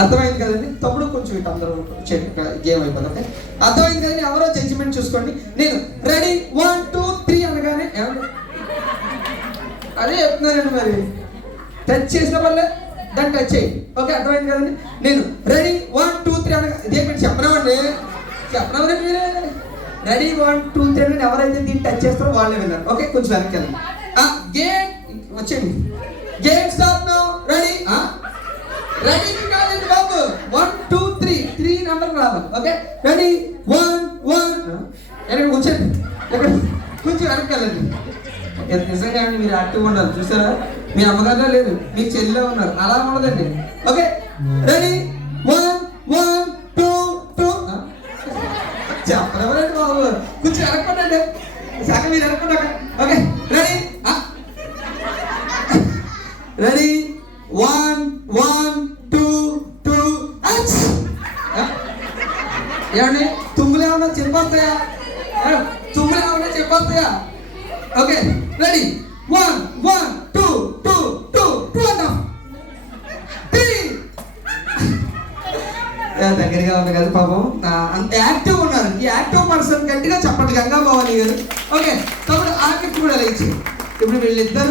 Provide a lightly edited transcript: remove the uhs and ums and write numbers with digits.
అర్థమైంది కదండి. తప్పుడు కొంచెం ఇటు అందరూ గేమ్ అయిపోతుంది. అర్థమైంది కదండి. ఎవరో జడ్జిమెంట్ చూసుకోండి. నేను రెడీ 1 2 3 అనగానే అదే చెప్తున్నానండి. మరి టచ్ చేసిన వల్లే దాన్ని టచ్ చేయి. ఓకే, అర్థమైంది కదండి. నేను రెడీ 1 2 3 అనగా ఇదే పెట్టి చెప్పనమండి మీరే రెడీ 1 2 3 అని ఎవరైతే దీన్ని టచ్ చేస్తారో వాళ్ళే విన్నారు. ఓకే, కొంచెం వెనక్కి వెళ్ళండి. గేమ్ వచ్చేయండి. Game start now. Ready ready కాదండి బాబు. 1 2 3 నెంబర్ రావాలి. ఓకే, రెడీ 1 1 కూర్చోండి. కొంచెం వెనక్కి వెళ్ళండి. నిజంగా మీరు యాక్టివ్గా ఉండాలి. చూసారా, మీ అమ్మగారులో లేదు, మీకు చెల్లిలో ఉన్నారు. అలా ఉండదండి. ఓకే, రెడీ 1 1 2 2 చెప్పలేదండి బాబు. కొంచెం వెనక్కండి. సగం మీరు వెనక్కుంటాక. ఓకే, రెడీ రెడీ 1 1 2 2 ఏమండి, తుమ్ములు ఏమన్నా చెప్పొస్తాయా? తుమ్ములు ఏమన్నా చెప్పొస్తాయా? ఓకే, రెడీ 1 1 2 2 2 2 3 దగ్గరగా ఉంది కదా పాపం. అంత యాక్టివ్ ఉన్నారు. ఈ యాక్టివ్ పర్సన్ గట్టిగా చెప్పండి గంగా భవాని గారు. ఓకే, తమ్ముడు ఆర్కెట్ కూడా ఇచ్చి ఇప్పుడు వీళ్ళిద్దరు